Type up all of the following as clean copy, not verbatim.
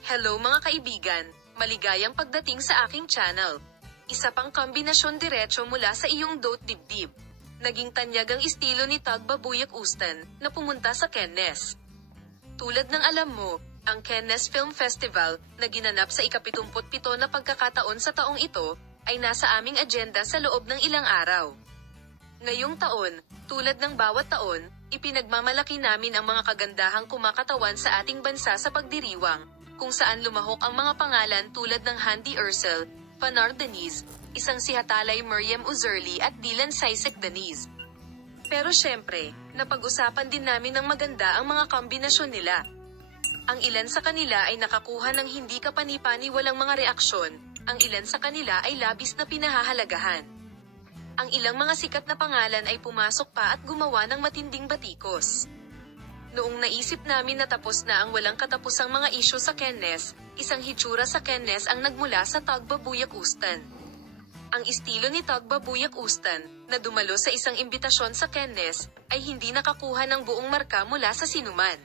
Hello mga kaibigan, maligayang pagdating sa aking channel. Isa pang kombinasyon diretso mula sa iyong dot dibdib. Naging tanyag ang estilo ni Tagba Buyak Ustan, na pumunta sa Cannes. Tulad ng alam mo, ang Cannes Film Festival, na ginanap sa ika-77 na pagkakataon sa taong ito, ay nasa aming agenda sa loob ng ilang araw. Ngayong taon, tulad ng bawat taon, ipinagmamalaki namin ang mga kagandahang kumakatawan sa ating bansa sa pagdiriwang, kung saan lumahok ang mga pangalan tulad ng Handy Urcel, Panar Deniz, isang si Hatalay Miriam Uzerli at Dylan Saisek Deniz. Pero syempre, napag-usapan din namin ng maganda ang mga kombinasyon nila. Ang ilan sa kanila ay nakakuha ng hindi kapani-paniwalang mga reaksyon, ang ilan sa kanila ay labis na pinahahalagahan. Ang ilang mga sikat na pangalan ay pumasok pa at gumawa ng matinding batikos. Noong naisip namin na tapos na ang walang katapusang mga isyu sa Cannes, isang hitsura sa Cannes ang nagmula sa Tagba Buyak Ustan. Ang estilo ni Tagba Buyak Ustan, na dumalo sa isang imbitasyon sa Cannes, ay hindi nakakuha ng buong marka mula sa sinuman.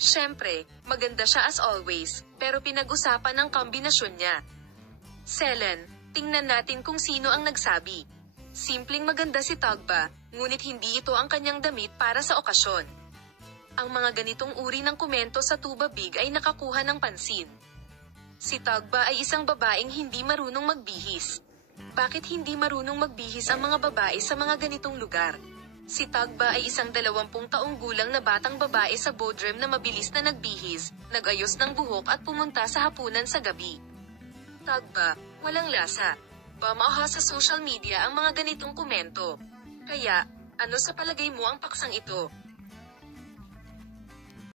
Syempre, maganda siya as always, pero pinag-usapan ang kombinasyon niya. Selen, tingnan natin kung sino ang nagsabi. Simpleng maganda si Tagba, ngunit hindi ito ang kanyang damit para sa okasyon. Ang mga ganitong uri ng komento sa Tuba Big ay nakakuha ng pansin. Si Tagba ay isang babaeng hindi marunong magbihis. Bakit hindi marunong magbihis ang mga babae sa mga ganitong lugar? Si Tagba ay isang 20 taong gulang na batang babae sa Bodrum na mabilis na nagbihis, nag-ayos ng buhok at pumunta sa hapunan sa gabi. Tagba, walang lasa. Bamaha sa social media ang mga ganitong komento. Kaya, ano sa palagay mo ang paksang ito?